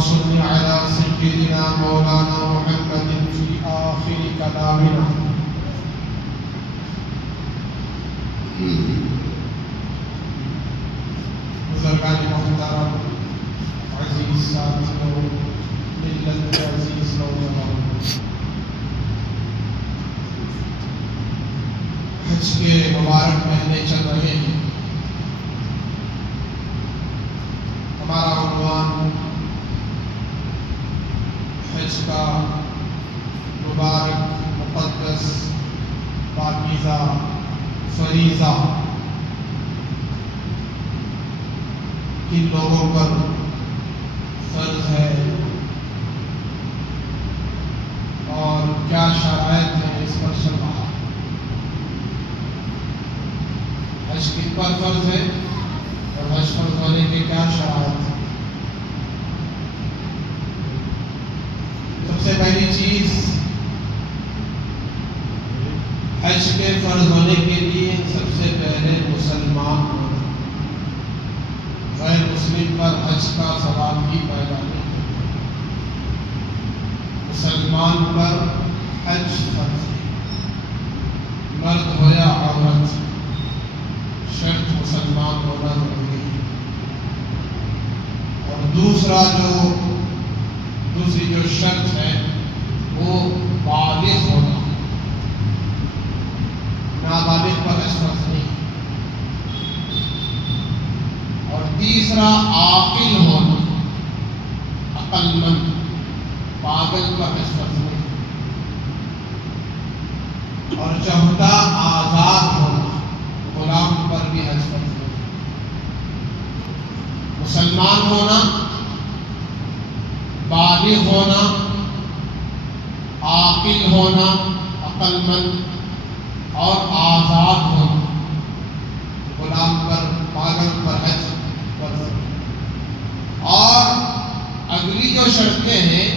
صل على سيدنا مولانا محمد في آخر كلامنا. بزرگان محترم، عزیز ساتھیوں، ملت کے عزیز نوجوان، حج کے مبارک مہینے چل رہے ہیں. ہمارا عنوان حج کا مبارک، مقدس، پاکیزہ فریضہ کن لوگوں پر فرض ہے اور کیا شرائط ہے اس پر چل رہا. حج کن پر فرض ہے اور حج فرض ہونے کے کیا شرائط ہیں. سب سے پہلی چیز، حج کے فرض ہونے کے لیے سب سے پہلے مسلمان ہونا. غیر مسلم پر حج کا ثواب ہی پیدا نہیں. مسلمان پر حج فرض ہے، مرد ہو یا عورت، شرط مسلمان ہونا ضروری ہے. اور دوسری جو شرط ہے وہ بالغ ہونا. نابالغ پر حج فرض نہیں. اور تیسرا عاقل ہونا، عقل مند، پاگل پر حج فرض نہیں. اور چوتھا آزاد ہونا، غلام پر بھی حج فرض نہیں. مسلمان ہونا، بالغ ہونا، عاقل ہونا، عقل مند اور آزاد ہونا، غلام پر، پاگل پر حج فرض. اور اگلی جو شرطیں ہیں،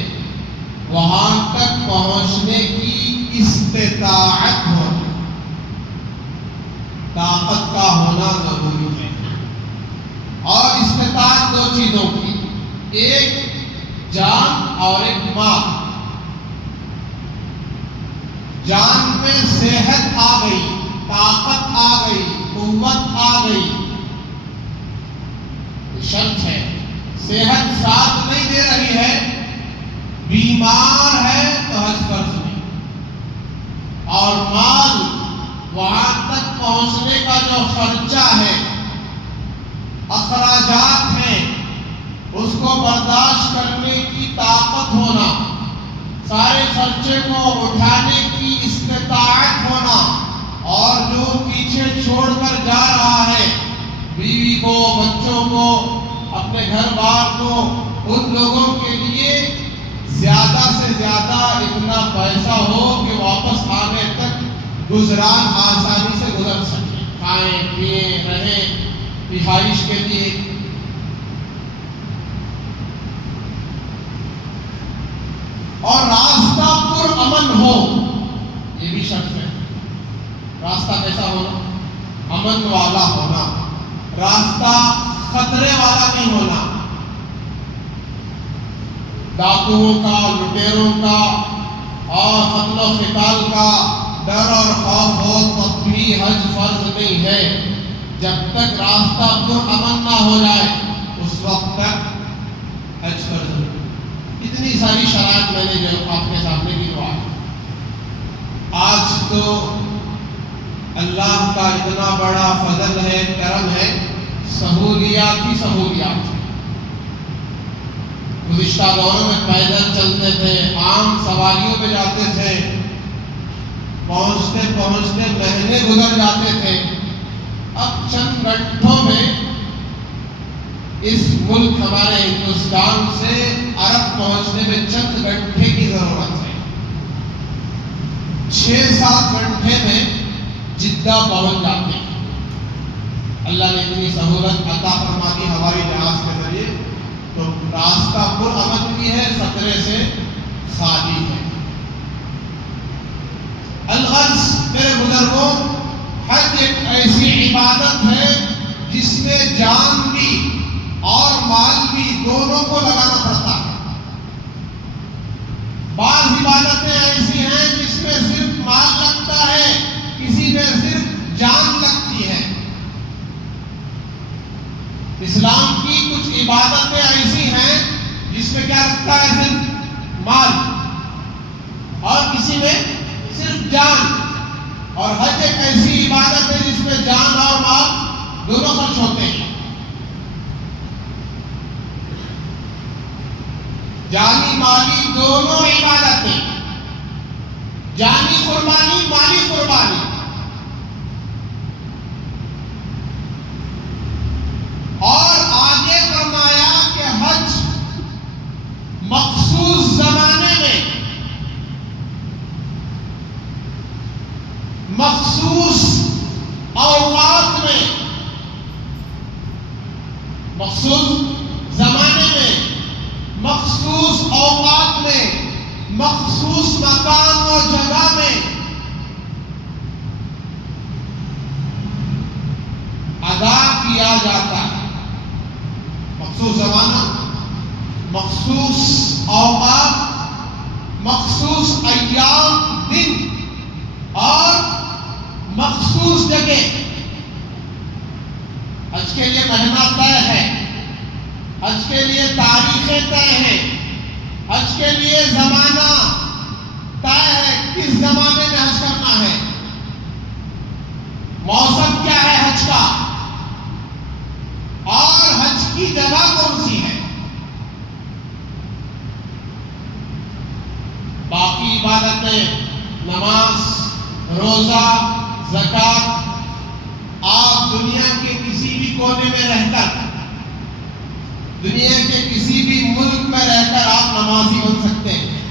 وہاں تک پہنچنے کی استطاعت ہونا، طاقت کا ہونا ضروری ہے. اور استطاعت دو چیزوں کی، ایک جان اور ایک مال. جان میں صحت آ گئی، طاقت آ گئی، قوت آ گئی، شرط ہے. صحت ساتھ نہیں دے رہی ہے، بیمار ہے تو حج فرض نہیں. اور مال، وہاں تک پہنچنے کا جو خرچہ ہے، اخراجات ہیں، اس کو برداشت کرنے کی طاقت ہونا، سارے خرچے کو اٹھانے کی استطاعت ہونا. اور جو پیچھے چھوڑ کر جا رہا ہے، بیوی کو، بچوں کو، اپنے گھر بار کو، ان لوگوں کے لیے زیادہ سے زیادہ اتنا پیسہ ہو کہ واپس آنے تک گزران آسانی سے گزر سکے، کھائیں پیئیں رہیں، رہائش کے لیے. اور راستہ پرامن ہو، یہ بھی شرط ہے. راستہ کیسا ہونا؟ امن والا ہونا. راستہ خطرے والا نہیں ہونا. ڈاکوؤں کا، لٹیروں کا اور قتل و قتال کا ڈر اور خوف ہو تب بھی حج فرض نہیں ہے. جب تک راستہ پرامن نہ ہو جائے اس وقت تک حج فرض نہیں. اتنی ساری شرائط میں نے جو آپ کے سامنے گنوائی. آج تو اللہ کا اتنا بڑا فضل ہے، کرم ہے، سہولیات ہی سہولیات. گزشتہ دوروں میں پیدل چلتے تھے، عام سواریوں پہ جاتے تھے، پہنچتے پہنچتے مہینے گزر جاتے تھے. اب چند گھنٹوں میں اس ملک ہمارے ہندوستان سے عرب پہنچنے میں چند گھنٹے کی ضرورت ہے. 6-7 گھنٹے میں جدہ پہنچ جاتے ہیں. اللہ نے اتنی سہولت عطا فرما دی ہوائی جہاز کے ذریعے، تو راستہ پرامن بھی ہے، خطرے سے خالی ہے. الغرض میرے بزرگوں، حج ایک ایسی عبادت ہے جس میں جان بھی اور مال بھی دونوں کو لگانا پڑتا ہے. میں صرف مال لگتا ہے، کسی میں صرف جان لگتی ہے۔ اسلام کی کچھ عبادتیں ایسی ہیں جس میں کیا لگتا ہے؟ صرف مال، اور کسی میں صرف جان۔ اور حج ایک ایسی عبادت ہے جس میں جان اور مال دونوں خرچ ہوتے ہیں۔ جانی مالی دونوں عبادتیں، جانی قربانی، مالی قربانی۔ اور آگے فرمایا کہ حج مخصوص زمانے میں، مخصوص اوقات میں، مخصوص زمانے میں، مخصوص اوقات میں، مخصوص مقام اور جگہ میں ادا کیا جاتا ہے۔ مخصوص زمانہ، مخصوص اوقات، مخصوص ایام، دن اور مخصوص جگہ۔ حج کے لیے مہینہ طے ہے، حج کے لیے تاریخیں طے ہیں، حج کے لیے زمانہ طے ہے، کس زمانے میں حج کرنا ہے، موسم کیا ہے حج کا، اور حج کی جگہ کون سی ہے۔ باقی عبادتیں، نماز، روزہ، زکوٰۃ، آپ دنیا کے کسی بھی کونے میں رہ کر، دنیا کے کسی بھی ملک میں رہ کر آپ نمازی بن سکتے ہیں،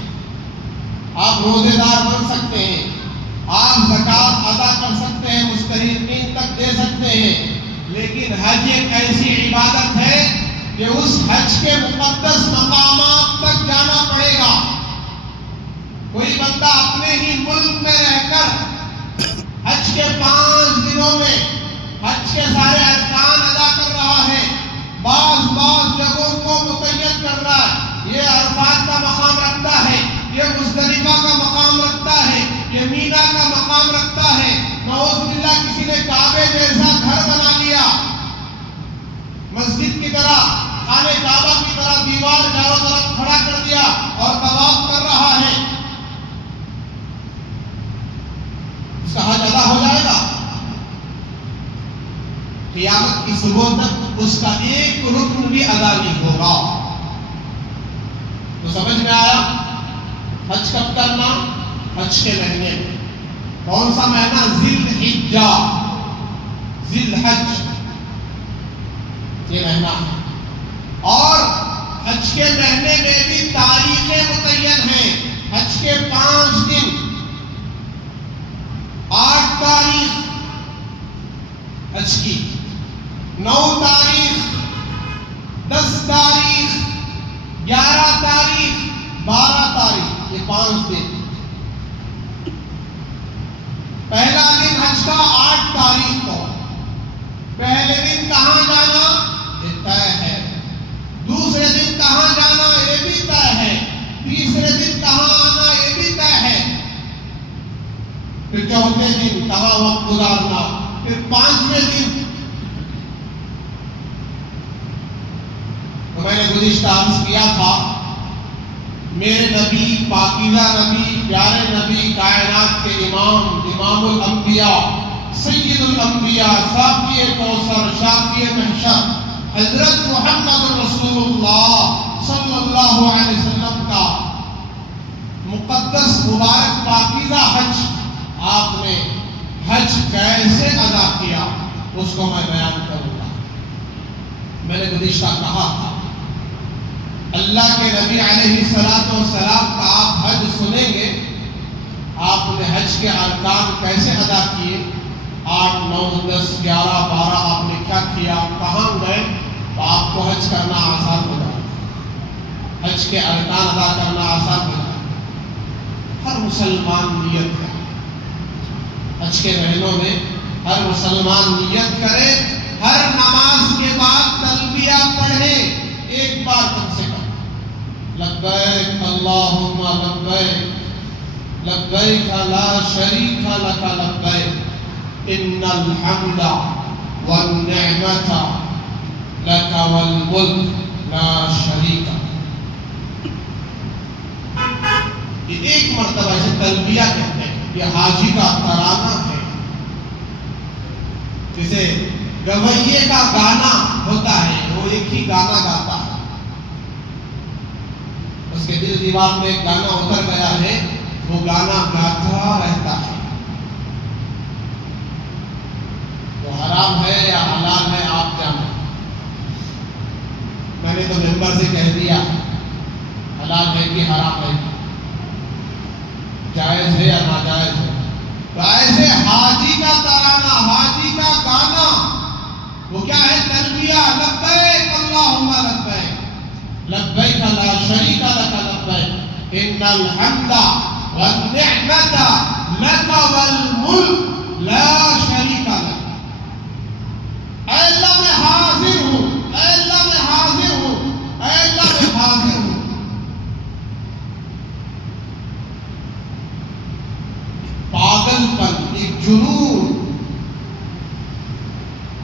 آپ روزے دار بن سکتے ہیں، آپ زکوٰۃ ادا کر سکتے ہیں، مستحقین تک دے سکتے ہیں۔ لیکن حج ایک ایسی عبادت ہے کہ اس حج کے مقدس مقامات تک جانا پڑے گا۔ کوئی بندہ اپنے ہی ملک میں رہ کر حج کے 5 دنوں میں حج کے سارے ارکان ادا کر رہا ہے، بعض جگہوں کو متعین کر رہا ہے، یہ عرفات کا مقام رکھتا ہے، یہ مزدلفہ کا مقام رکھتا ہے، یہ مینا کا مقام رکھتا ہے۔ نعوذ باللہ کسی نے کعبے جیسا گھر بنا لیا، مسجد کی طرح، خانہ کعبہ کی طرح دیوار چاروں طرف کھڑا کر دیا اور طواف کر رہا ہے، اس کا حج ادا ہو جائے گا؟ قیامت کی صبح تک اس کا ایک رکن بھی ادا نہیں ہوگا۔ تو سمجھ میں آیا؟ حج کب کرنا؟ حج کے مہینے میں۔ کون سا مہینہ؟ ذی الحجہ، ذی الحج، یہ مہینہ ہے۔ اور حج کے مہینے میں بھی تاریخیں متعین ہیں۔ حج کے 5 دن، 8 تاریخ حج کی، 9 تاریخ، 10 تاریخ، 11 تاریخ، 12 تاریخ، یہ 5 دن۔ پہلا دن حج کا 8 تاریخ کو، پہلے دن کہاں جانا یہ طے ہے، دوسرے دن کہاں جانا یہ بھی طے ہے، تیسرے دن کہاں آنا یہ بھی طے ہے، پھر چوتھے دن کہاں وقت گزارنا، پھر 5ویں دن۔ تو میں نے گزشتہ عرض کیا تھا، میرے نبی، پاکیزہ نبی، پیارے نبی، کائنات کے امام الانبیاء، سید الانبیاء، ساقی کوثر، شافی محشر، حضرت محمد رسول اللہ صلی اللہ علیہ وسلم کا مقدس مبارک پاکیزہ حج، آپ نے حج کیسے ادا کیا اس کو میں بیان کروں گا۔ میں نے گزشتہ کہا تھا، اللہ کے نبی علیہ السلام کا آپ حج سنیں گے، آپ نے حج کے ارکان کیسے ادا کیے، 8، 9، 10، 11، 12 آپ نے کیا کیا، کہاں گئے، تو آپ کو حج کرنا آسان ہو جائے، حج کے ارکان ادا کرنا آسان ہو جائے۔ ہر مسلمان نیت کرے، حج کے مہینوں میں ہر مسلمان نیت کرے، ہر نماز کے بعد تلبیہ پڑھے، ایک بار کم سے کم، لبیک اللہم لبیک لبیک لا شریک لک لبیک ان الحمد والنعمت لک والملک لا شریک لک۔ یہ ایک مرتبہ اسے تلبیہ کہتے ہیں، یہ حاجی کا ترانہ ہے، جسے گویے کا گانا ہوتا ہے، وہ ایک ہی گانا گاتا ہے، اس کے دل دماغ میں ایک گانا اتر گیا ہے، وہ گانا گاتا رہتا ہے۔ وہ حرام ہے یا حلال ہے آپ جانیں، میں نے تو ممبر سے کہہ دیا حلال ہے کہ حرام ہے، جائز ہے یا ناجائز ہے۔ تو ایسے حاجی کا ترانہ، حاجی کا گانا، وہ کیا ہے؟ تلبیہ، لبیک اللہم لبیک لبیک لا شریک لک لبیک ان الحمد والنعمت لک والملک لا شریک لک۔ اے اللہ میں حاضر ہوں، اے اللہ میں حاضر ہوں، اے اللہ میں حاضر ہوں۔ پاگل پن، ایک جنون،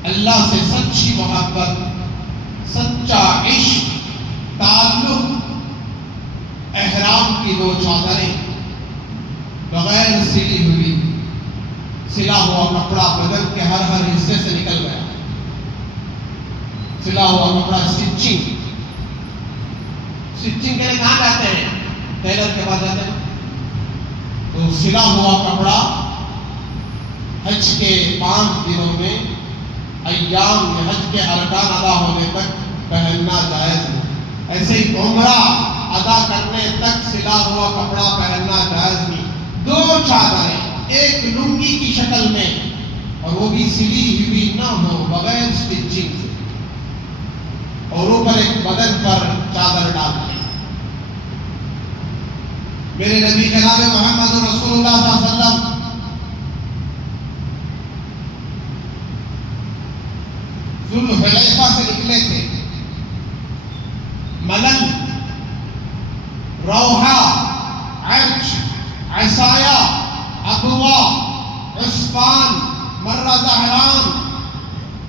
اللہ سے سچی محبت، سچا عشق، تعلق، احرام کی دو چادریں بغیر سلی ہوئی، سلا ہوا کپڑا بدن کے ہر حصے سے نکل گیا، سلا ہوا کپڑا سٹچنگ کے لیے کہاں جاتے ہیں؟ ٹیلر کے پاس جاتے ہیں۔ تو سلا ہوا کپڑا حج کے 5 دنوں میں، ایام میں، حج کے ارکان ادا ہونے تک پہننا جائز ہے۔ ایسے ہی عمرہ ادا کرنے تک سلا ہوا کپڑا پہننا جائز نہیں۔ 2 چادریں ایک لنگی کی شکل میں، اور وہ بھی سلی ہوئی نہ ہو، بغیر سٹچنگ سے، اور اوپر ایک بدن پر چادر ڈال دیں۔ میرے نبی جناب محمد رسول اللہ صلی اللہ علیہ وسلم ذوالحلیفہ سے نکلے تھے، ملل، روحہ، عرش، عصایہ، ابوا، عصفان، مرہ زہران،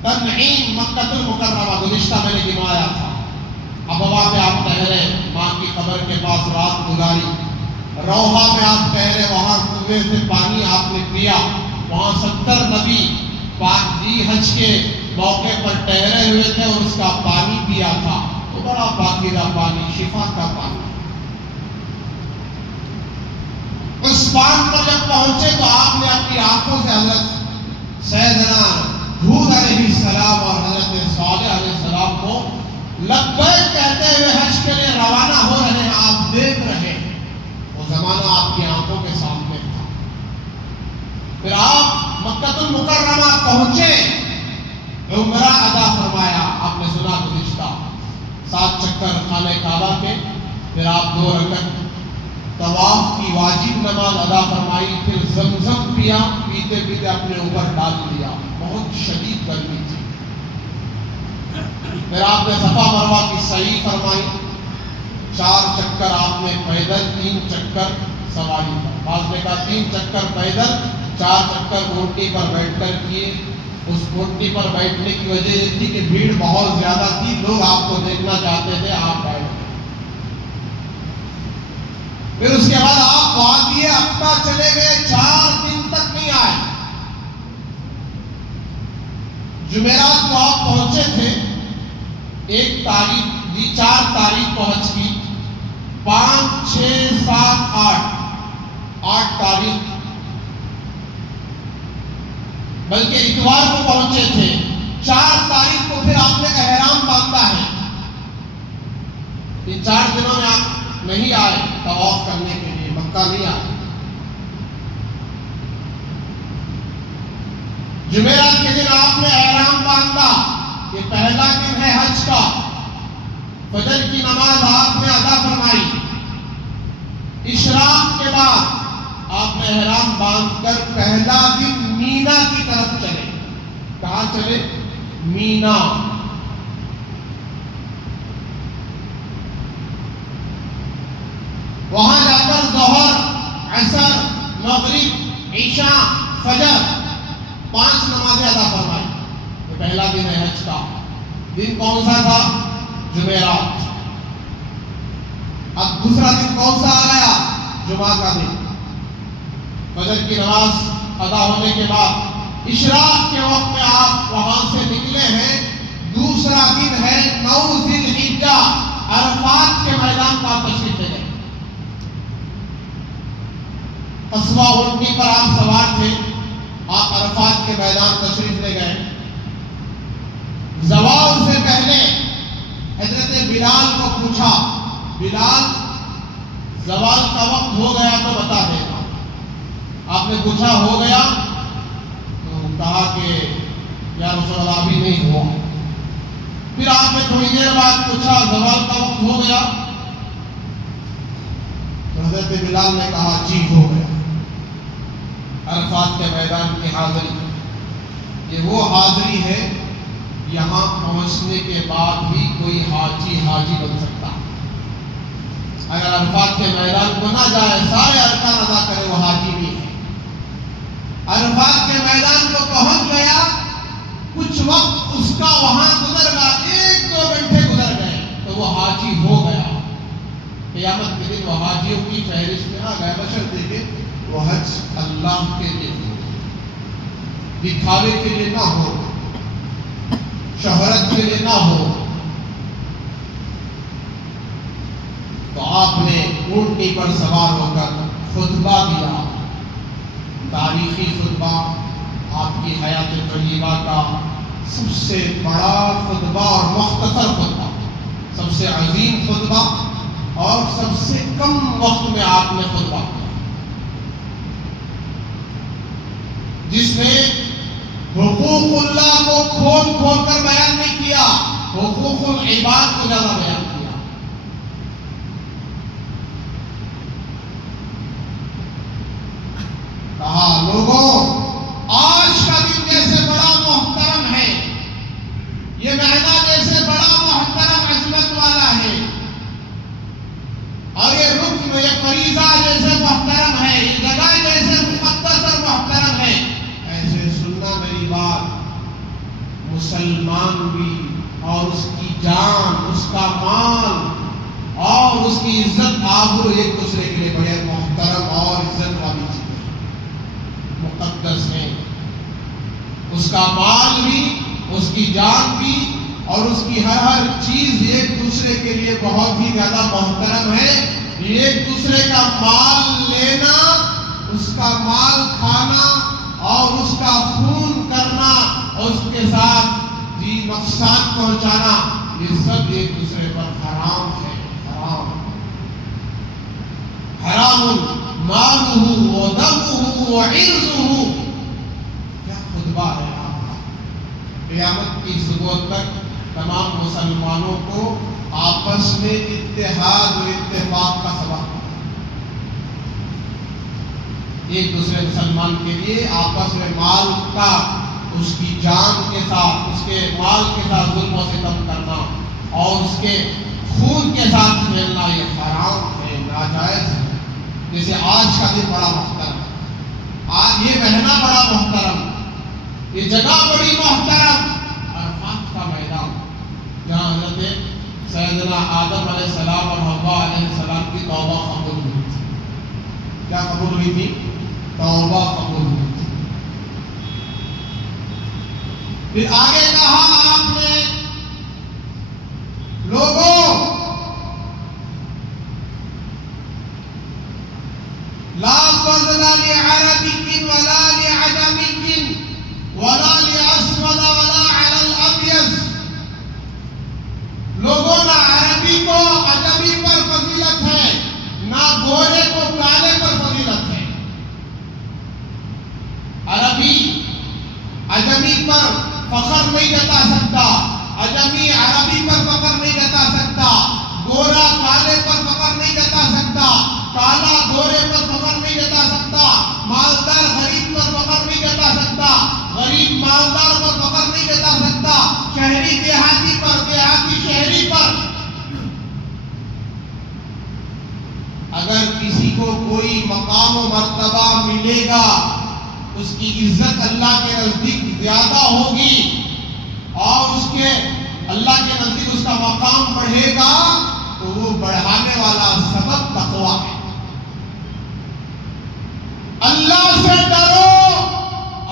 تنعیم، مکہ المکرمہ، گزشتہ میں نے گنوایا تھا۔ ابوا پہ آپ ٹھہرے، ماں کی قبر کے پاس رات گزاری۔ روحہ میں آپ ٹھہرے، وہاں کنویں سے پانی آپ نے پیا، وہاں 70 نبی حج کے موقع پر ٹھہرے ہوئے تھے اور اس کا پانی پیا تھا، تو بڑا پاکیزہ پانی، شفا کا پانی۔ اس پان پر جب پہنچے تو آپ نے اپنی آنکھوں سے حضرت سیدنا ہود علیہ السلام اور حضرت صالح علیہ السلام کو لبیک کہتے ہوئے حج کے لیے روانہ ہو رہے ہیں، آپ دیکھ رہے ہیں، وہ زمانہ آپ کی آنکھوں کے سامنے تھا۔ پھر آپ مکہ المکرمہ پہنچے، عمرہ ادا فرمایا، آپ نے سنا گزشتہ 7 چکر خانہ کعبہ کے، پھر آپ 2 رکعت طواف کی واجب نماز ادا فرمائی، پھر زمزم پیا، پیتے پیتے اپنے اوپر ڈال لیا، بہت شدید گرمی تھی۔ پھر آپ نے صفا مروہ کی سعی فرمائی، 4 چکر آپ نے پیدل، 3 چکر سواری پر، بعض نے کہا 3 چکر پیدل، 4 چکر اونٹی پر بیٹھ کر کیے۔ اس اونٹی پر بیٹھنے کی وجہ یہ تھی کہ بھیڑ بہت زیادہ تھی، لوگ آپ کو دیکھنا چاہتے تھے، آپ بیٹھ گئے۔ پھر اس کے بعد آپ وادی عقبہ چلے گئے، 4 دن تک نہیں آئے۔ جمعرات کو آپ پہنچے تھے، 1 تاریخ دی، 4 تاریخ کو حج کی، 5، 6، 7، 8 تاریخ، بلکہ اتوار کو پہنچے تھے، 4 تاریخ کو پھر آپ نے احرام باندھا ہے۔ ان 4 دنوں میں آپ نہیں آئے طواف کرنے کے لیے، مکہ نہیں آئے۔ جمعرات کے دن آپ نے احرام باندھا، یہ پہلا دن ہے حج کا، فجر کی نماز آپ نے ادا فرمائی، اشراق کے بعد آپ نے احرام باندھ کر پہلا دن مینا کی طرف چلے۔ کہاں چلے؟ مینا۔ وہاں جا کر ظہر، عصر، فجر 5 نمازیں ادا فرمائی. یہ پہلا دن ہے حج کا. دن کون سا تھا؟ جمعرات. اب دوسرا دن کون سا آ گیا؟ جمعہ کا دن. فجر کی نماز ادا ہونے کے بعد اشراق کے وقت میں آپ وہاں سے نکلے ہیں. دوسرا دن ہے 9 ذی الحجہ. عرفات کے میدان پر آپ تشریف لے گئے. قصبہ اونٹنی پر آپ سوار تھے. آپ عرفات کے میدان تشریف لے گئے. زوال سے پہلے حضرت بلال کو پوچھا، بلال زوال کا وقت ہو گیا تو بتا دینا. آپ نے پوچھا ہو گیا؟ تو کہا کہ یا رسول اللہ ابھی نہیں ہوا. پھر آپ نے تھوڑی دیر بعد پوچھا زوال کا وقت ہو گیا؟ تو حضرت بلال نے کہا جی ہو گیا. عرفات کے میدان کی حاضری، یہ وہ حاضری ہے یہاں پہنچنے کے بعد بھی کوئی حاجی بن سکتا. اگر عرفات کے میدان کو نہ جائے، سارے ارکان ادا کرے، وہ حاجی بھی ہے. عرفات کے میدان کو پہنچ گیا، کچھ وقت اس کا وہاں گزر گیا، 1-2 گھنٹے گزر گئے تو وہ حاجی ہو گیا. قیامت کے دن وہ حاجیوں کی فہرست میں آ گیا. بشرطے کہ وہ حج اللہ کے لیے ہو، دکھاوے کے لیے نہ ہو، شہرت کے لیے نہ ہو. تو آپ نے اونٹنی پر سوار ہو کر خطبہ دیا. تاریخی خطبہ، آپ کی حیات طیبہ کا سب سے بڑا خطبہ اور مختصر خطبہ، سب سے عظیم خطبہ اور سب سے کم وقت میں آپ نے خطبہ کیا، جس نے حقوق اللہ کو کھول کھول کر بیان نہیں کیا، حقوق العباد کو زیادہ بیان کیا. کہا لوگوں، آج کا دن جیسے بڑا محترم ہے، یہ مہینہ جیسے بڑا محترم عظمت والا ہے، اور یہ رکن، یہ فریضہ جیسے محترم ہے، یہ جگہ جیسے مقدس اور محترم ہے، ایسے سننا میری بات. مسلمان بھی اور اس کی جان، اس کا مال اور اس کی عزت آبرو ایک دوسرے کے لیے بڑے محترم اور عزت والی چیز مقدس ہے. اس کا مال بھی، اس کی جان بھی اور اس کی ہر چیز ایک دوسرے کے لیے بہت ہی زیادہ محترم ہے. ایک دوسرے کا مال لینا، اس کا مال کھانا اور اس کا خون کرنا اور اس کے ساتھ نقصان پہنچانا، یہ سب ایک دوسرے پر حرام ہے. حرام مالہ و دمہ و عرضہ. کیا خطبہ ہے آپ کا! قیامت کی صبح تک تمام مسلمانوں کو آپس میں اتحاد و اتفاق کا سبق، ایک دوسرے مسلمان کے لیے آپس میں مال کا، اس کی جان کے ساتھ، اس کے مال کے ساتھ ظلم و ستم کرنا اور اس کے خون کے ساتھ کھیلنا، یہ حرام ہے، ناجائز ہے. جیسے آج کا دن بڑا محترم، آج یہ مہینہ بڑا محترم، یہ جگہ بڑی محترم، عرفات کا میدان جہاں حضرت سیدنا آدم علیہ السلام اور حوا علیہ السلام کی توبہ قبول ہوئی تھی. کیا قبول ہوئی تھی؟ توبہ قبول ہوئی تھی. پھر آگے کہا آپ نے، لوگوں لا فضل لعربی ولا لعجمی ولا لاسود ولا علی الابیض. لوگوں، نہ عربی کو عجمی پر فضیلت ہے، نہ گورے کو کالے پر فضیلت ہے. عربی عجمی پر فخر نہیں جتا سکتا، عجمی عربی پر فخر نہیں جتا سکتا، گورا کالے پر فخر نہیں جتا سکتا، کالا گورے پر فخر نہیں جتا سکتا، مالدار غریب پر فخر نہیں جتا سکتا، غریب مالدار پر فخر نہیں جتا سکتا، شہری دیہاتی پر، دیہاتی شہری پر. اگر کسی کو کوئی مقام و مرتبہ ملے گا، اس کی عزت اللہ کے نزدیک زیادہ ہوگی اور اس کے اللہ کے نزدیک اس کا مقام بڑھے گا تو وہ بڑھانے والا سبب تقویٰ ہے۔ اللہ سے ڈرو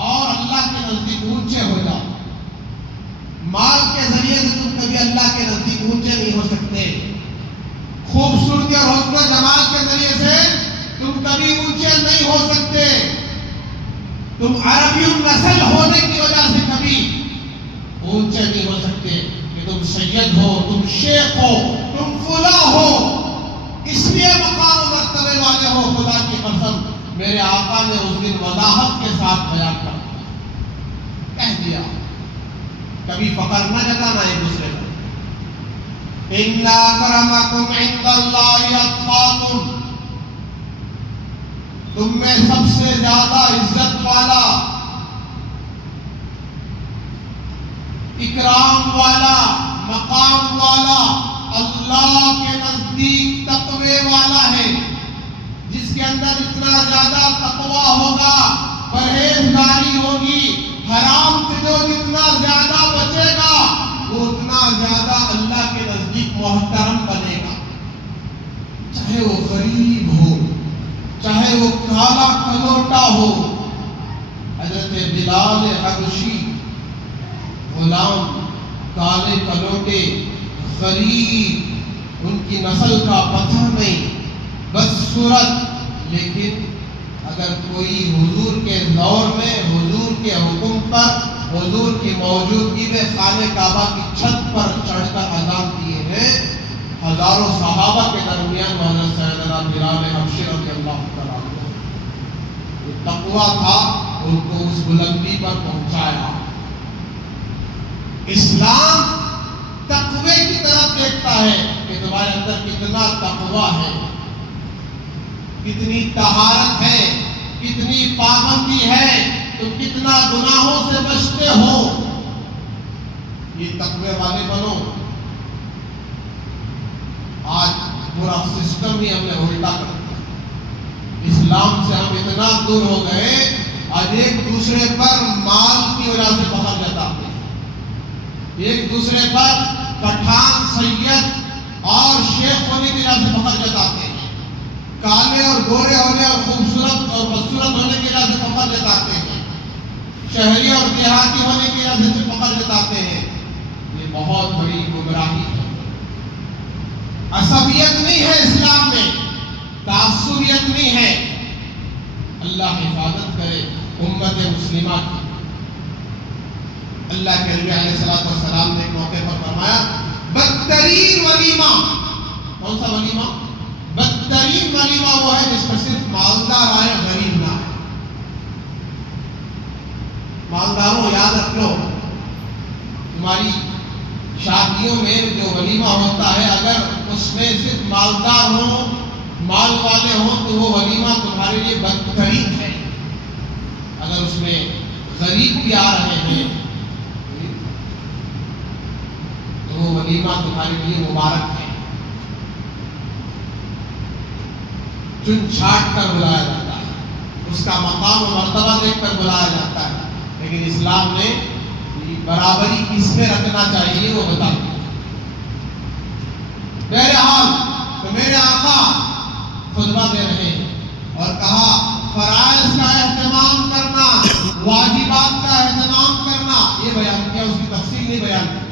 اور اللہ کے نزدیک اونچے ہو جاؤ۔ مال کے ذریعے سے تم کبھی اللہ کے نزدیک اونچے نہیں ہو سکتے، خوبصورتی اور حسن و جمال کے ذریعے سے تم کبھی اونچے نہیں ہو سکتے، تم عربی نسل ہونے کی وجہ سے کبھی اونچے نہیں ہو سکتے کہ تم سید ہو، تم شیخ ہو، تم فلاں ہو، اس لیے مقام و مرتبے والے ہو۔ خدا کی قسم میرے آقا نے اس دن وضاحت کے ساتھ بیان کر کہہ دیا، کبھی فخر نہ جتانا ایک دوسرے کو۔ ان اکرمکم عند اللہ اتقاکم، تم میں سب سے زیادہ عزت والا، اکرام والا، مقام والا اللہ کے نزدیک تقوی والا ہے۔ جس کے اندر اتنا زیادہ تقوی ہوگا، پرہیزگاری ہوگی، حرام سے جو جتنا زیادہ بچے گا وہ اتنا زیادہ اللہ کے نزدیک محترم بنے گا، چاہے وہ غریب ہو، چاہے وہ کالا کلوٹا ہو۔ حضرت بلال حبشی، غلام، کالے کلوٹے، غریب، ان کی نسل کا پتہ نہیں، بس صورت، لیکن اگر کوئی حضور کے دور میں حضور کے حکم پر حضور کی موجودگی میں خانہ کعبہ کی چھت پر چڑھ کر اذان دیے ہیں، ہزاروں صحابہ کے درمیان حضرت سیدنا بلال حبشی رضی اللہ تعالیٰ عنہ، وہ تقویٰ تھا، ان کو اس بلندی پر پہنچایا۔ اسلام تقوی کی طرف دیکھتا ہے کہ تمہارے اندر کتنا تقویٰ ہے، کتنی طہارت ہے، کتنی پابندی ہے، تم کتنا گناہوں سے بچتے ہو، یہ تقوی والے بنو۔ آج پورا سسٹم ہی ہم نے الٹا کر دیا، اسلام سے ہم اتنا دور ہو گئے، آج ایک دوسرے پر مال کی وجہ سے فخر جتاتے ہیں، ایک دوسرے پر پٹھان، سید اور شیخ ہونے کی وجہ سے فخر جتاتے ہیں، کالے اور گورے ہونے اور خوبصورت اور بدصورت ہونے کی وجہ سے فخر جتاتے ہیں، شہری اور دیہاتی ہونے کی وجہ سے فخر جتاتے ہیں۔ یہ بہت بڑی گمراہی ہے، عصبیت نہیں ہے اسلام میں، تعصبیت نہیں ہے۔ اللہ حفاظت کرے امت مسلمہ کی۔ اللہ کے نبی علیہ الصلوۃ والسلام نے ایک موقع پر فرمایا، بدترین ولیمہ، کون سا ولیمہ؟ بدترین ولیمہ وہ ہے جس میں صرف مالدار آئے، غریب نہ آئے۔ مالداروں یاد رکھ لو، تمہاری شادیوں میں جو ولیمہ ہوتا ہے، اگر اس میں صرف مالدار ہوں، مال والے ہوں، تو وہ ولیمہ تمہارے لیے بدترین ہے۔ اگر اس میں غریب بھی آ رہے ہیں تو وہ ولیمہ تمہارے لیے مبارک ہے۔ چن چھانٹ کر بلایا جاتا ہے، اس کا مقام و مرتبہ دیکھ کر بلایا جاتا ہے، لیکن اسلام نے برابری کس میں رکھنا چاہیے وہ بتا دیا۔ بہرحال تو میرے آقا خطبہ دے رہے ہیں اور کہا فرائض کا اہتمام کرنا، واجبات کا اہتمام کرنا، یہ بیان کیا، اس کی تفصیل نہیں بیان کی۔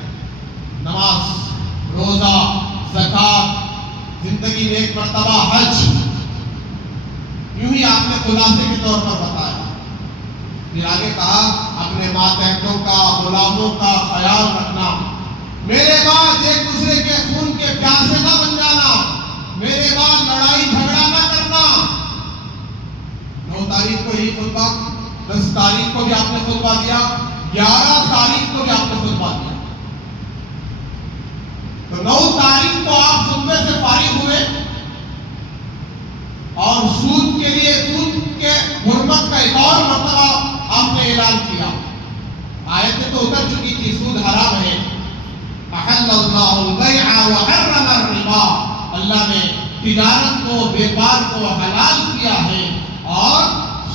نماز، روزہ، زکوٰۃ، زندگی میں ایک مرتبہ حج، یوں ہی آپ نے خلاصے کے طور پر بتایا۔ پھر آگے کہا اپنے ماتحتوں کا، غلاموں کا خیال رکھنا، میرے بعد ایک دوسرے کے خون کے پیاسے نہ بن جانا، میرے بعد لڑائی جھگڑا نہ کرنا۔ 9 تاریخ کو ہی خطبہ، 10 تاریخ کو بھی آپ نے خطبہ دیا، 11 تاریخ کو بھی آپ نے خطبہ دیا۔ تو 9 تاریخ کو آپ خطبے سے فارغ ہوئے اور سود کے لیے، سود کے حرمت کا ایک اور مرتبہ آپ نے اعلان کیا۔ آیتیں تو اتر چکی تھی، سود حرام ہے، احل اللہ البیع وحرم الربا، اللہ نے تجارت کو، بیپار کو حلال کیا ہے اور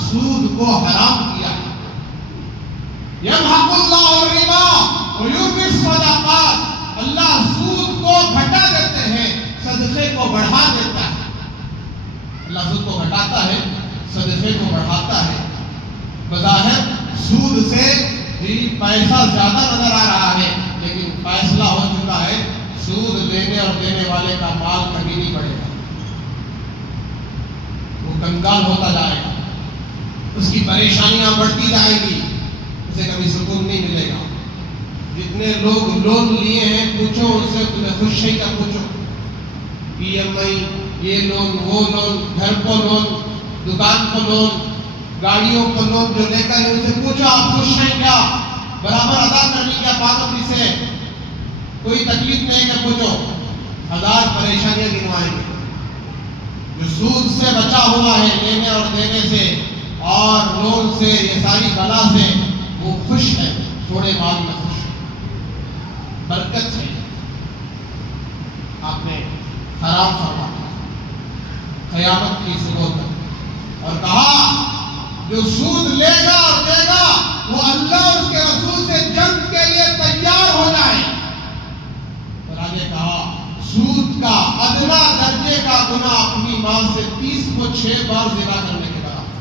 سود کو حرام کیا ہے۔ یمحق اللہ الربا ویربی الصدقات، اللہ سود کو گھٹا دیتے ہیں، صدقے کو بڑھا دیتا ہے۔ اللہ سود کو گھٹاتا ہے، صدقے کو بڑھاتا ہے۔ بظاہر سود سے بھی پیسہ زیادہ نظر آ رہا ہے، لیکن فیصلہ ہو چکا ہے سود لینے اور دینے والے کا مال کبھی نہیں بڑھے گا، وہ کنگال ہوتا جائے گا، اس کی پریشانیاں بڑھتی جائیں گی، اسے کبھی سکون نہیں ملے گا۔ جتنے لوگ لون لیے ہیں پوچھو ان سے، تمہیں خوش ہے کیا پوچھو، ای ایم آئی، یہ لون وہ لون، گھر کو لون، دکان کو لون، گاڑیوں کو لون جو لے کر ان سے پوچھو آپ خوش ہیں کیا، برابر ادا کرنی کیا پابندی سے، کوئی تکلیف نہیں ہے پوچھو، ہزار پریشانیاں گنوائیں گے۔ جو سود سے بچا ہوا ہے لینے اور دینے سے اور لون سے، یہ ساری بلا سے، وہ خوش ہے، تھوڑے مال میں خوش ہے، برکت ہے۔ آپ نے حرام فرمایا قیامت کی صبح تک، اور کہا جو سود لے گا اور دے گا وہ اللہ اور اس کے رسول سے جنگ کے لیے تیار ہو جائے۔ اور آگے کہا سود کا ادنا درجے کا گناہ اپنی ماں سے 30 کو 6 بار زنا کرنے کے برابر۔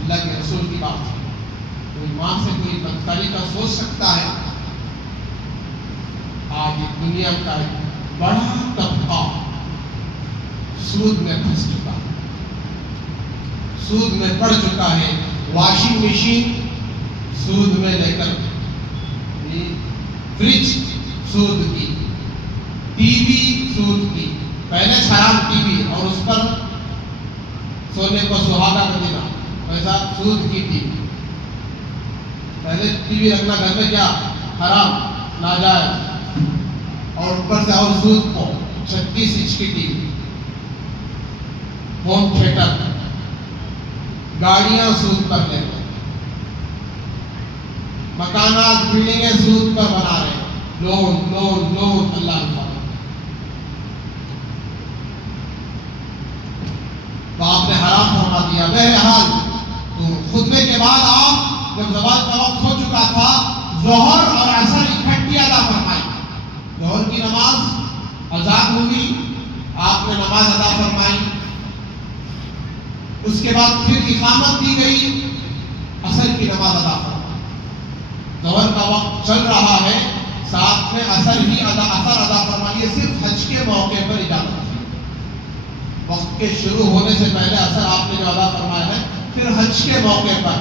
اللہ کے رسول کی بات ہے، کوئی ماں سے کوئی بدکاری کا سوچ سکتا ہے؟ آج دنیا کا ایک بڑا طبقہ سود میں پھنس چکا ہے، سود میں پڑ چکا ہے۔ واشنگ مشین سود میں لے کر، فریج سود کی، ٹی وی سود کی، پہلے حرام ٹی وی اور اس پر سونے کو سہاگا کر دینا، ویسا سود کی ٹی وی، پہلے ٹی وی رکھنا گھر میں کیا حرام ناجائز، اور اوپر سے اور سود کو 36 انچ کی ٹی وی، ہوم تھیٹر، گاڑیاں سود پر لے رہے، مکانات بلڈنگیں سود پر بنا رہے، لون لون لون، اللہ تعالیٰ۔ تو آپ نے حرام فرما دیا۔ بہرحال تو خطبے کے بعد آپ جب زوال کا وقت ہو چکا تھا، ظہر اور عصر اکٹھی ادا فرمائی۔ ظہر کی نماز اذان ہوئی، آپ نے نماز ادا فرمائی، اس کے بعد پھر اقامت دی گئی، عصر کی نماز ادا فرمائی۔ ظہر کا وقت چل رہا ہے، ساتھ میں عصر ادا فرمائیے، صرف حج کے موقع پر اجازت ہے۔ وقت کے شروع ہونے سے پہلے عصر آپ نے جو ادا فرمایا ہے، پھر حج کے موقع پر۔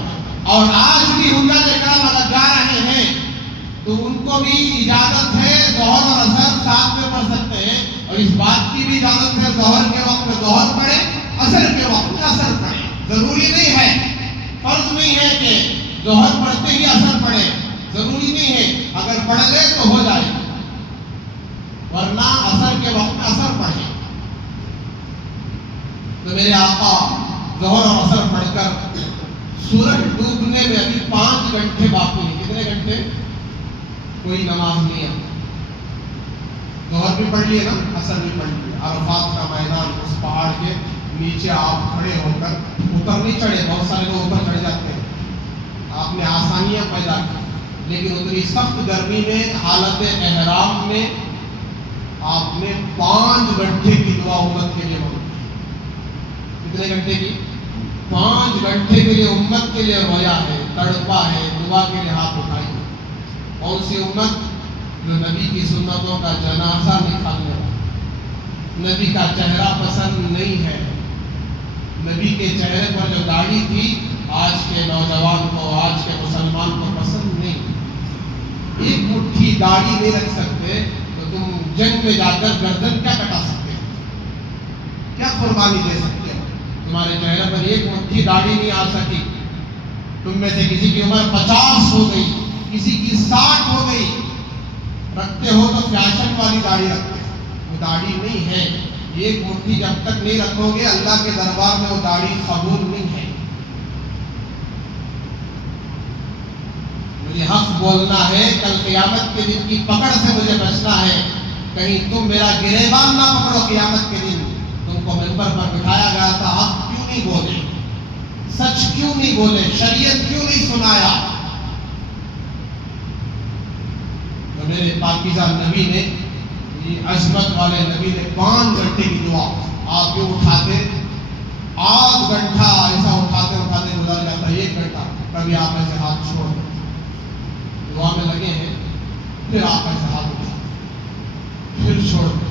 اور آج بھی حجاج کرام اگر جا رہے ہیں تو ان کو بھی اجازت ہے ظہر اور عصر ساتھ میں پڑھ سکتے ہیں، اور اس بات کی بھی اجازت ہے ظہر کے وقت میں ظہر پڑھے، عصر کے وقت میں عصر پڑھے۔ ضروری نہیں ہے، فرض نہیں ہے کہ ظہر پڑھتے ہی عصر پڑھے، ضروری نہیں ہے، اگر پڑھ لے تو ہو جائے، ورنہ عصر کے وقت میں عصر پڑھے۔ تو میرے آقا ظہر اور عصر پڑھ کر سورج ڈوبنے میں ابھی 5 گھنٹے باقی ہیں، کتنے گھنٹے؟ کوئی نماز نہیں ہے، ظہر بھی پڑھ لیے نا، عصر بھی پڑھ لیے، عرفات کا میدان، اس پہاڑ کے نیچے آپ کھڑے ہو کر، اوپر نہیں چڑھے، بہت سارے لوگ اوپر چڑھ جاتے ہیں، آپ نے آسانیاں پیدا کی، لیکن اتنی سخت گرمی میں حالت احرام میں آپ نے 5 گھنٹے کی دعا امت کے لیے مانگی۔ کتنے گھنٹے کی؟ 5 گھنٹے کے لیے امت کے لیے رویا ہے، تڑپا ہے، دعا کے لیے ہاتھ اٹھائی ہے۔ کون سی امت؟ جو نبی کی سنتوں کا جنازہ نکالنے والا، نبی کا چہرہ پسند نہیں ہے، نبی کے چہرے پر جو داڑھی تھی آج کے نوجوان کو، آج کے مسلمان کو پسند نہیں۔ ایک مٹھی داڑھی نہیں رکھ سکتے تو تم جنگ میں جا کر گردن کیا کٹا سکتے ہو؟ کیا قربانی دے سکتے ہو؟ تمہارے چہرے پر ایک مٹھی داڑھی نہیں آ سکی، تم میں سے کسی کی عمر 50 ہو گئی، کسی کی 60 ہو گئی، رکھتے ہو تو فیشن والی داڑھی رکھتے ہو، وہ داڑھی نہیں ہے۔ ایک مٹھی جب تک نہیں رکھو گے اللہ کے دربار میں وہ داڑھی قبول نہیں ہے۔ مجھے حق بولنا ہے، کل قیامت کے دن کی پکڑ سے مجھے بچنا ہے، کہیں تم میرا گریبان نہ پکڑو۔ قیامت کے دن تم کو منبر پر بٹھایا گیا تھا، حق کیوں نہیں بولے، سچ کیوں نہیں بولے، شریعت کیوں نہیں سنایا؟ میرے پاکیزہ نبی نے، عظمت والے نبی نے 5 گھنٹے کی دعا آپ کیوں اٹھاتے، آدھ گھنٹہ ایسا اٹھاتے اٹھاتے گزر جاتا، 1 گھنٹہ، کبھی آپ ایسے ہاتھ چھوڑ دیتے، دعا میں لگے ہیں، پھر آپ ایسے ہاتھ اٹھاتے، پھر چھوڑ دیتے،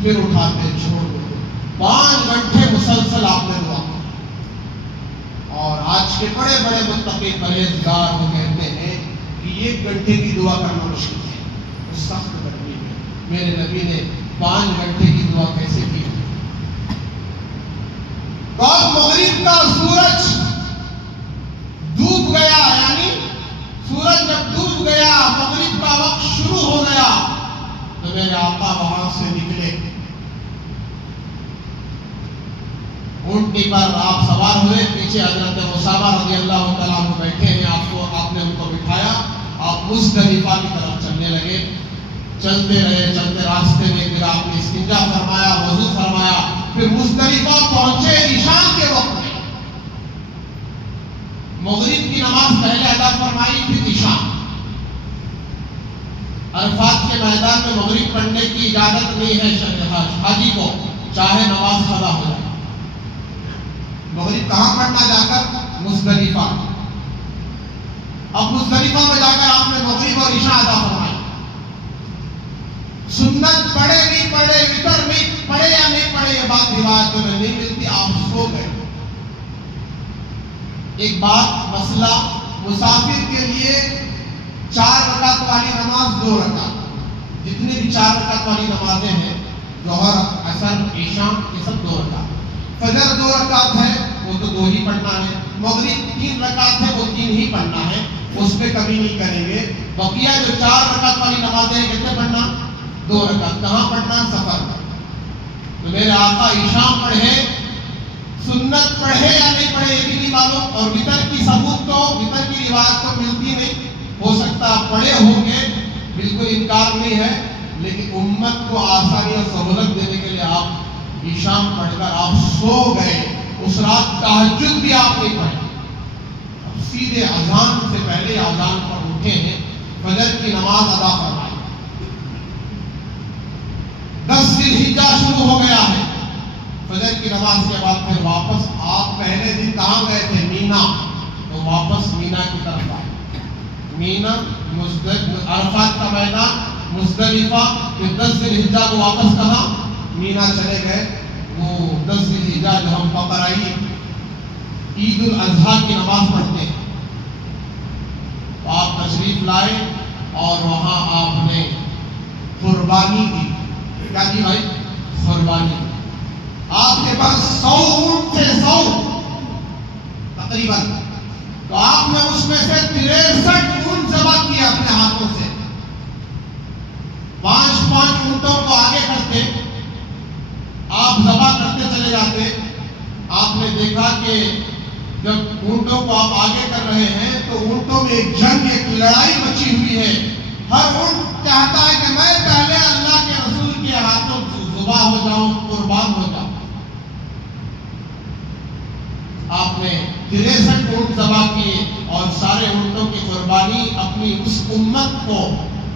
پھر اٹھاتے چھوڑ دیتے، 5 گھنٹے مسلسل آپ نے دعا کی۔ اور آج کے بڑے بڑے متقی پرہیزگار وہ کہتے ہیں کہ 1 گھنٹے کی دعا کرنا مشکل ہے، اس سخت گرمی میں میرے نبی نے 5 گھنٹے کی دعا کیسے کی؟ تو اب مغرب کا سورج ڈوب گیا، یعنی سورج جب ڈوب گیا، مغرب کا وقت شروع ہو گیا، تو میرے آقا وہاں سے نکلے، اونٹنی پر آپ سوار ہوئے، پیچھے حضرت اسامہ رضی اللہ تعالیٰ عنہ بیٹھے ہیں، آپ نے ان کو بٹھایا، آپ مزدلفہ کی طرف چلنے لگے، چلتے رہے، چلتے راستے میں پھر آپ نے استنجا فرمایا، وضو فرمایا، پھر مزدلفہ پہنچے عشاء کے وقت میں، مغرب کی نماز پہلے ادا فرمائی، پھر عشاء۔ عرفات کے میدان میں مغرب پڑھنے کی اجازت نہیں ہے حاجی کو، چاہے نماز قضا ہو جائے۔ مغرب کہاں پڑھنا جا کر؟ مزدلفہ۔ اب مزدلفہ میں جا کر آپ نے مغرب اور عشاء ادا فرمائی، سنت پڑھے نہیں پڑھے، وتر نہیں پڑھے یا نہیں پڑھے، یہ بات روایتوں میں نہیں ملتی، آپ سو گئے۔ ایک بات، مسئلہ، مسافر کے لیے 4 رکعت والی نماز 2 رکعت، جتنی بھی 4 رکعت والی نمازیں ہیں، ظہر، عصر، عشاء، یہ سب 2 رکعت۔ فجر 2 رکعت ہے، وہ تو 2 ہی پڑھنا ہے۔ مغرب 3 رکعت ہے، وہ 3 ہی پڑھنا ہے، اس پہ کبھی نہیں کریں گے۔ بقیہ جو 4 رکعت والی نمازیں ہیں، کتنے پڑھنا؟ 2 رکعت۔ کہاں پڑھنا؟ سفر میں۔ تو میرے آقا عشاء پڑھے، سنت پڑھے یا نہیں پڑھے یہ بھی نہیں معلوم، اور وتر کی ثبوت تو، وتر کی روایت تو ملتی نہیں، ہو سکتا پڑھے ہوں گے، بالکل انکار نہیں ہے، لیکن امت کو آسانی اور سہولت دینے کے لیے آپ عشاء پڑھ کر آپ سو گئے۔ اس رات تہجد بھی آپ نہیں پڑھے، اب سیدھے اذان سے پہلے اذان پر اٹھے ہیں، فجر کی نماز ادا فرمائی۔ 10 ذی الحجہ شروع ہو گیا ہے، فجر کی نماز کے بعد پھر واپس آپ پہلے دن کہاں گئے تھے؟ مینا، تو واپس مینا کی طرف آئے، مینا، عرفات کا میدان، مزدلفہ، پھر 10 ذی الحجہ کو واپس کہاں؟ مینا چلے گئے۔ وہ 10 ذی الحجہ جو ہم بقرعید، عید الاضحیٰ کی نماز پڑھتے ہیں، تو آپ تشریف لائے اور وہاں آپ نے قربانی دی۔ کیا کی بھائی؟ قربانی۔ آپ کے پاس 100 اونٹ تھے، 100 تقریباً، تو آپ نے اس میں سے 63 اونٹ ذبح کیے اپنے ہاتھوں سے۔ 5 اونٹوں کو آگے کرتے، آپ ذبح کرتے چلے جاتے۔ آپ نے دیکھا کہ جب اونٹوں کو آپ آگے کر رہے ہیں تو اونٹوں میں ایک جنگ، ایک لڑائی مچی ہوئی ہے۔ ہر اونٹ چاہتا ہے کہ میں پہلے اللہ کے رسول کے ہاتھوں ذبح ہو جاؤں، قربان ہو جاؤں۔ آپ نے 63 اونٹ ذبح کیے اور سارے اونٹوں کی قربانی اپنی اس امت کو،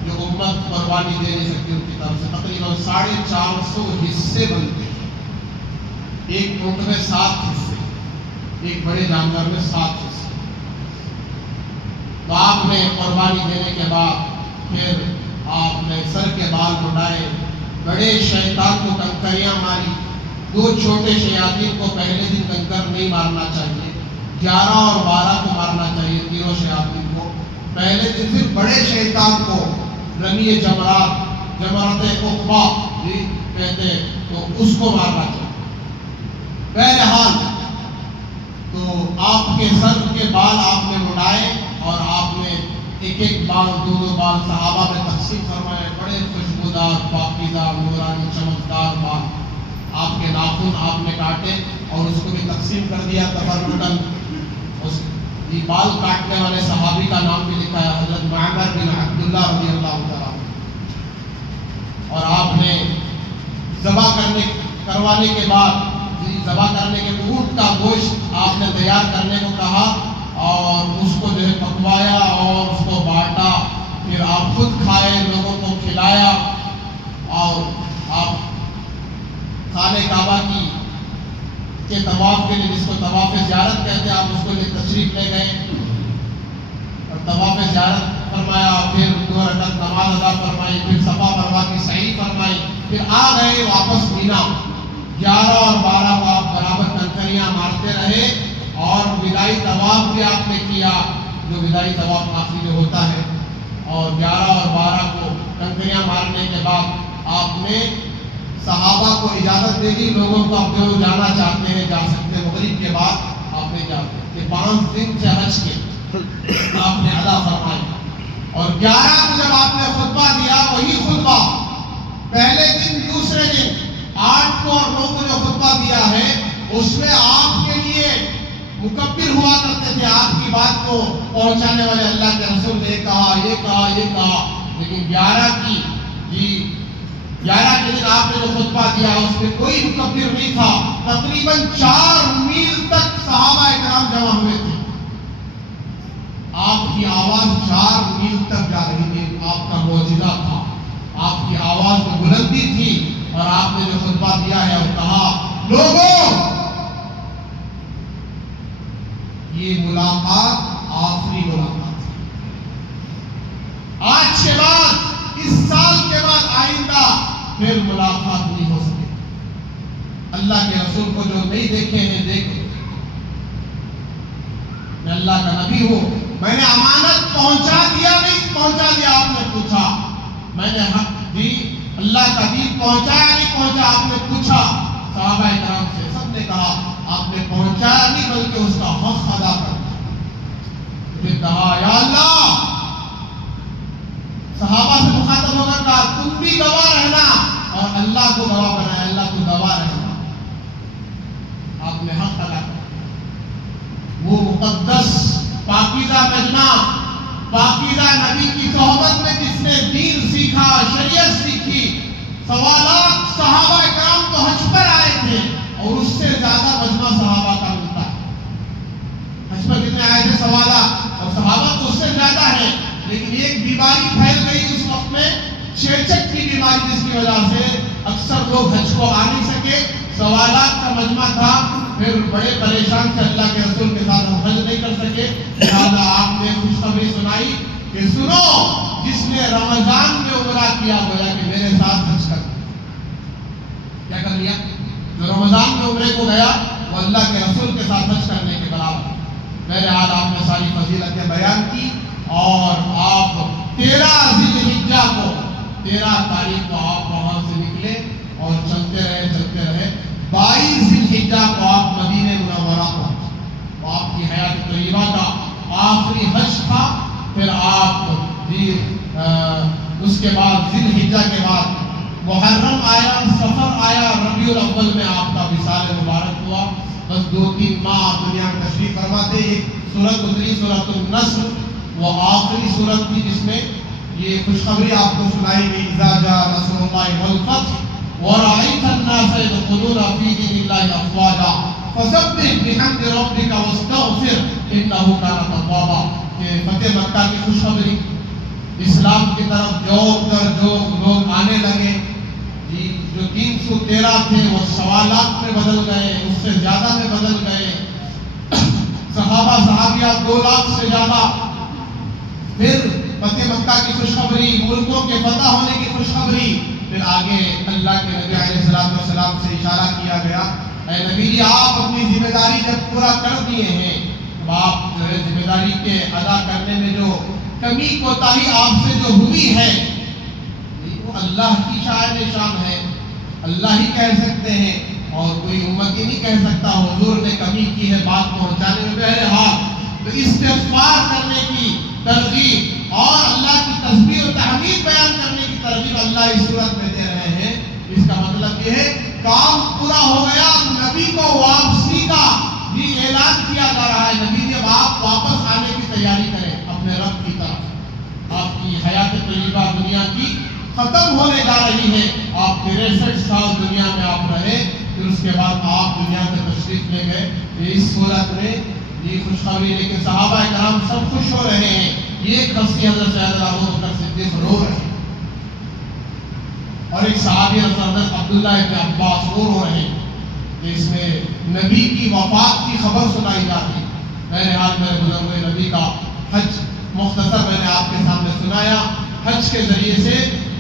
جو امت قربانی دے نہیں سکتی، ان کی طرف سے تقریباً 450 حصے بنتے ہیں۔ ایک اونٹ میں 7 حصے، ایک بڑے جانور میں 7 حصے۔ تو آپ نے قربانی دینے کے بعد پھر آپ نے سر کے بال مڈائے، بڑے شیطان کو کنکریاں ماری۔ 2 چھوٹے شیاطین کو پہلے دن کنکر نہیں مارنا چاہیے، 11 اور 12 کو مارنا چاہیے، تینوں شیاطین کو پہلے دن، پھر بڑے شیطان کو رمی جمرات، جمرات عقبہ جی کہتے ہیں، تو اس کو مارنا چاہیے۔ بہرحال تو آپ کے سر کے بال آپ نے مڈائے اور آپ نے ایک بال، 2 بال صحابہ میں تقسیم فرمائے، بڑے خوشبودار، پاکیزہ، نورانی، چمکدار بال۔ آپ کے ناخن آپ نے کاٹے اور اس کو بھی تقسیم کر دیا تبرکاً۔ اس بال کاٹنے والے صحابی کا نام بھی لکھا ہے، حضرت معمر بن عبداللہ رضی اللہ تعالیٰ۔ اور آپ نے ذبح کروانے کے بعد، ذبح کرنے کے اونٹ کا گوشت آپ نے تیار کرنے کو کہا اور اس کو جو ہے پکوایا اور اس کو بانٹا، پھر آپ خود کھائے، کے لیے، جس کو طواف زیارت کہتے ہیں، آپ اس کو لیے تشریف لے گئے اور طواف زیارت فرمایا، پھر 2 رکعت نماز ادا فرمائی، پھر صفا مروا کی سعی فرمائی، پھر آ گئے واپس مینا۔ 11 اور 12 کو آپ برابر کنکریاں مارتے رہے اور وداعی طواف بھی آپ نے کیا، جو وداعی طواف آخری میں ہوتا ہے۔ اور 11 اور 12 کو کنکریاں مارنے کے بعد آپ نے صحابہ کو اجازت دے دی، لوگوں کو آپ جو جانا چاہتے ہیں جا سکتے ہیں، مغرب کے بعد آپ نے یہ 5 دن سے حج کے آپ نے ادا فرمائی۔ اور 11 کو جب آپ نے خطبہ دیا، وہی خطبہ پہلے دن، دوسرے دن 8 کو اور 9 کو جو خطبہ دیا ہے، اس میں آپ کے لیے مکبر ہوا کرتے تھے، آپ کی بات کو پہنچانے والے اللہ کے رسول نے کہا، یہ کہا، یہ کہا۔ لیکن 11 کے دن آپ نے جو خطبہ دیا اس میں کوئی مکبر نہیں تھا۔ تقریباً 4 میل تک صحابہ اکرام جمع ہوئے تھے، آپ کی آواز 4 میل تک جا رہی تھی۔ آپ کا معجزہ تھا، آپ کی آواز میں بلندی تھی، اور آپ نے جو خطبہ دیا ہے اور کہا، لوگوں یہ ملاقات آخری ملاقات ہے، آج کے بعد، اس سال کے بعد آئندہ پھر ملاقات نہیں ہو سکے۔ اللہ کے رسول کو جو نہیں دیکھے ہیں دیکھو، میں اللہ کا نبی ہوں، میں نے امانت پہنچا دیا نہیں پہنچا دیا، آپ نے پوچھا، میں نے حق دی، اللہ کا دین پہنچایا نہیں پہنچا، آپ نے پوچھا صحابہ کرام سے، سب نے کہا آپ نے پہنچایا نہیں بلکہ اس کا حق ادا کر دیا۔ پھر کہا، یا اللہ، صحابہ سے مخاطب ہو کر کہا، تم بھی گواہ رہنا اور اللہ کو گواہ بنایا، اللہ تو گواہ رہنا، آپ نے حق ادا کر دیا۔ وہ مقدس پاکیزہ مجمع، پاکیزہ نبی کی صحبت میں جس نے دین سیکھا، شریعت سیکھی، سوالات صحابہ کرام تو حج پر آئے تھے، اور اس سے زیادہ مجمع صحابہ کا ملتا ہے۔ حج پر کتنے آئے تھے سوالات، اور صحابہ تو اس سے زیادہ ہے، لیکن ایک بیماری پھیل گئی اس وقت میں، چیچک کی بیماری، جس کی وجہ سے اکثر لوگ حج کو آ نہیں سکے، سوالات کا مجمع تھا، پھر بڑے پریشان تھے، اللہ کے رسول کے ساتھ ہم حج نہیں کر سکے، لہٰذا آپ نے خوشخبری سنائی کہ سنو، جس نے رمضان میں عمرہ کیا گویا کہ میرے ساتھ حج کر کیا کر لیا، جو رمضان میں عمرے کو گیا وہ اللہ کے رسول کے ساتھ حج کرنے کے برابر۔ بہرحال آپ نے ساری فضیلتیں بیان کی، اور آپ 13 ذی الحجہ کو، 13 تاریخ کو آپ وہاں سے نکلے اور چلتے رہے 22 ذی الحجہ کو آپ مدینہ منورہ پہنچے۔ وہ آپ کی حیات طیبہ کا آخری حج تھا۔ پھر آپ اس کے بعد ذی الحجہ کے بعد محرم آیا، سفر آیا، ربیع الاول میں آپ کا وصال مبارک ہوا۔ بس 2-3 ماہ آپ دنیا میں تشریف فرما تھے۔ ایک سورت اتری، سورۃ النصر، وہ آخری سورت تھی جس میں یہ خوشخبری آپ کو سنائی گئی، اذا جاء نصر اللہ والفتح وَرَأَيْتَ النَّاسَ يَدْخُلُونَ فِي دِينِ اللَّهِ أَفْوَاجًا فَسَبِّحْ بِحَمْدِ رَبِّكَ وَاسْتَغْفِرْ إِنَّهُ كَانَ تَوَّابًا، کہ فتح مکہ کی خوشخبری، اسلام کی طرف جو لوگ آنے لگے، جو 313 تھے وہ سوالات میں بدل گئے، اس سے زیادہ میں بدل گئے، صحابہ صحابیات 2 لاکھ سے زیادہ۔ پھر فتح مکہ کی خوشخبری، ملکوں کے فتح ہونے کی خوشخبری، پھر آگے اللہ کے نبی علیہ السلام سے اشارہ کیا گیا، اے نبی جی آپ اپنی ذمہ داری جب پورا کر دیے ہیں، تو آپ جو ہے ذمہ داری کے ادا کرنے میں جو کمی کوتاہی آپ سے جو ہوئی ہے، وہ اللہ کی شان ہے، اللہ ہی کہہ سکتے ہیں، اور کوئی امتی نہیں کہہ سکتا حضور نے کمی کی ہے بات پہنچانے میں۔ بہرحال تو استغفار کرنے کی ترغیب اور اللہ کی تسبیح و تحمید بیان کرنے کی ترغیب اللہ اس صورت میں دے رہے ہیں۔ اس کا مطلب یہ ہے کام پورا ہو گیا، نبی کو واپسی کا بھی اعلان کیا جا رہا ہے۔ نبی جب آپ واپس آنے کی تیاری کریں اپنے رب کی طرف، آپ کی حیات طیبہ دنیا کی ختم ہونے جا رہی ہے، آپ 63 سال دنیا میں آپ رہے، پھر اس کے بعد آپ دنیا سے تشریف لے گئے۔ اس صورت میں یہ خوشخبری، لیکن صحابہ کرام سب خوش ہو رہے ہیں، ایک ہستی حضرت سیدنا ابوبکر صدیق رو رہے ہیں، اور ایک صحابی حضرت عبداللہ ابن عباس رو رہے ہیں۔ کہ اس میں نبی کی وفات کی خبر سنائی جاتی. بہرحال میرے بزرگ نبی کا حج مختصر میں نے آپ کے سامنے سنایا. حج کے ذریعے سے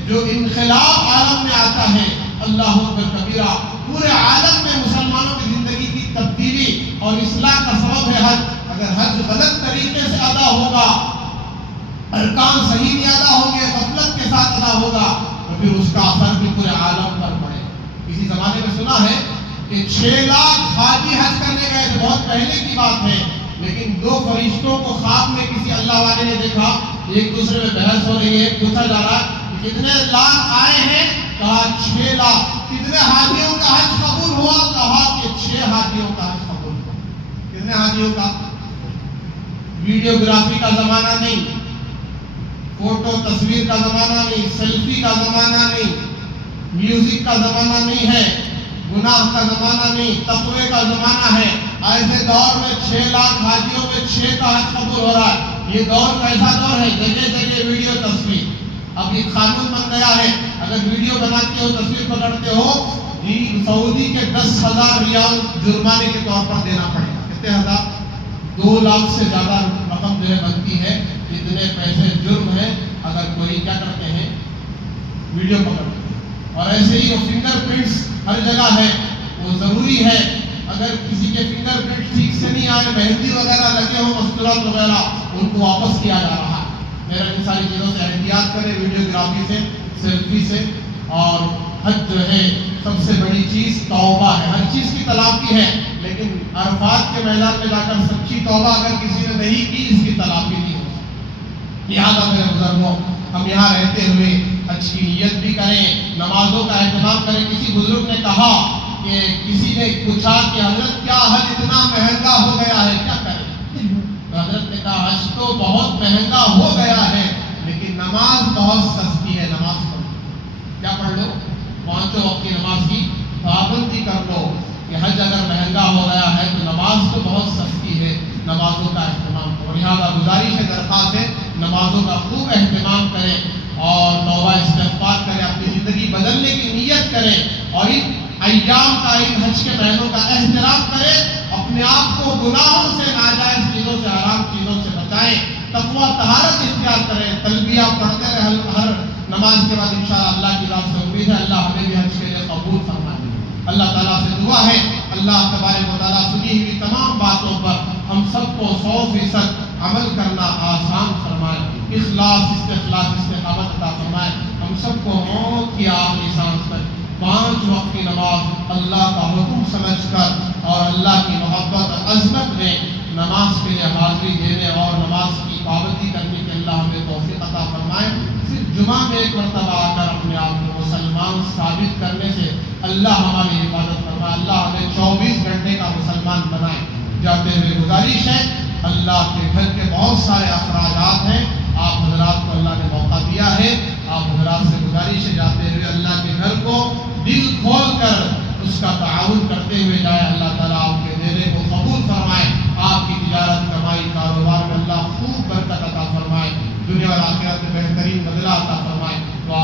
جو انقلاب عالم میں آتا ہے، اللہ اکبر کبیرہ، پورے عالم میں مسلمانوں کی زندگی کی تبدیلی اور اصلاح کا سبب ہے حج. اگر حج غلط طریقے سے ادا ہوگا، ارکان صحیح نہیں ادا ہوں گے، غفلت کے ساتھ ادا ہوگا، تو پھر اس کا اثر بھی پورے عالم پر پڑے. کسی زمانے میں سنا ہے کہ 6 لاکھ حاجی حج کرنے گئے تھے، بہت پہلے کی بات ہے، لیکن 2 فرشتوں کو خواب میں کسی اللہ والے نے دیکھا، ایک دوسرے میں بحث ہو رہی ہے. پوچھا جا رہا کہ کتنے لاکھ آئے ہیں؟ کہا 6 لاکھ. کتنے حاجیوں کا حج قبول ہوا؟ کہا کہ 6 حاجیوں کا حج قبول ہوا. کتنے حاجیوں کا؟ ویڈیوگرافی کا زمانہ نہیں، فوٹو تصویر کا زمانہ نہیں، سیلفی کا زمانہ نہیں، میوزک کا زمانہ نہیں ہے، گناہ کا زمانہ نہیں، تقوی کا زمانہ ہے. ایسے دور میں 6 لاکھ حاجیوں میں 6 کا حج قبول ہو رہا ہے. یہ دور کیسا دور ہے؟ جگہ جگہ ویڈیو تصویر. اب یہ قانون بن گیا ہے، اگر ویڈیو بناتے ہو، تصویر پکڑتے ہو، سعودی کے 10,000 ریال جرمانے کے طور پر دینا پڑے گا. کتنے ہزار؟ 2 لاکھ سے زیادہ رقم جو ہے بنتی ہے. اتنے پیسے جرم ہے اگر کوئی کیا کرتے ہیں، ویڈیو پکڑتے ہیں. اور ایسے ہی وہ فنگر پرنٹس ہر جگہ ہے، وہ ضروری ہے. اگر کسی کے فنگر پرنٹ ٹھیک سے نہیں آئے، مہندی وغیرہ لگے ہوں، مستورات وغیرہ، ان کو واپس کیا جا رہا ہے. میرا ان ساری چیزوں سے احتیاط کریں، ویڈیوگرافی سے، سیلفی سے. اور حج جو ہے سب سے بڑی چیز توبہ ہے. ہر چیز کی تلافی ہے، لیکن عرفات کے میدان میں جا کر سچی توبہ اگر کسی نے نہیں کی، اس کی تلافی نہیں ہو سکتی. لہٰذا میرے بزرگوں، ہم یہاں رہتے ہوئے حج کی نیت بھی کریں، نمازوں کا اہتمام کریں. کسی بزرگ نے کہا کہ کسی نے پوچھا کہ حضرت کیا حج اتنا مہنگا ہو گیا ہے، کیا کریں؟ تو حضرت نے کہا حج تو بہت مہنگا ہو گیا ہے، لیکن نماز بہت سستی ہے. نماز پڑھو، کیا پڑھ لو؟ 5 وقت کی نماز کی پابندی کر لو. کہ حج اگر مہنگا ہو گیا ہے تو نماز تو بہت سستی ہے، نمازوں کا اہتمام کرو. لہٰذا گزارش ہے، درخواست ہے، نمازوں کا خوب اہتمام کریں اور توبہ استغفار کریں، اپنی زندگی بدلنے کی نیت کریں اور ان ایام کا، ان حج کے مہینوں کا احترام کریں. اپنے آپ کو گناہوں سے، ناجائز چیزوں سے، حرام چیزوں سے بچائیں. تقویٰ طہارت اختیار کریں. تلبیہ پڑھتے رہیں ہر نماز کے بعد. انشاءاللہ اللہ کی رات سے امید ہے اللہ ہمیں بھی حج کے لیے قبول فرمائے. اللہ تعالیٰ سے دعا ہے اللہ تبارک و تعالیٰ سنی ہوئی تمام باتوں پر ہم سب کو 100% عمل کرنا آسان فرمائے. اخلاص، استخلاص، استقامت عطا فرمائے. ہم سب کو موت کی آخری سانس تک 5 وقت کی نماز اللہ کا حکم سمجھ کر اور اللہ کی محبت اور عظمت میں نماز کے لیے حاضری دینے اور نماز کی پابندی کرنے کے اللہ ہمیں توفیق عطا فرمائے. صرف جمعہ میں ایک مرتبہ آ کر اپنے آپ کو مسلمان ثابت کرنے سے اللہ ہماری حفاظت فرمائے. اللہ ہمیں 24 گھنٹے کا مسلمان بنائے. جاتے ہوئے گزارش ہے، اللہ کے گھر کے بہت سارے اخراجات ہیں، آپ حضرات کو اللہ نے موقع دیا ہے. آپ حضرات سے گزارش ہے جاتے ہوئے اللہ کے گھر کو دل کھول کر اس کا تعاون کرتے ہوئے جائے. اللہ تعالیٰ آپ کے دینے کو قبول فرمائے. آپ کی تجارت، کمائی، کاروبار میں اللہ خوب برکت عطا فرمائے. دنیا اور آخرت میں بہترین بدلہ عطا فرمائے. تو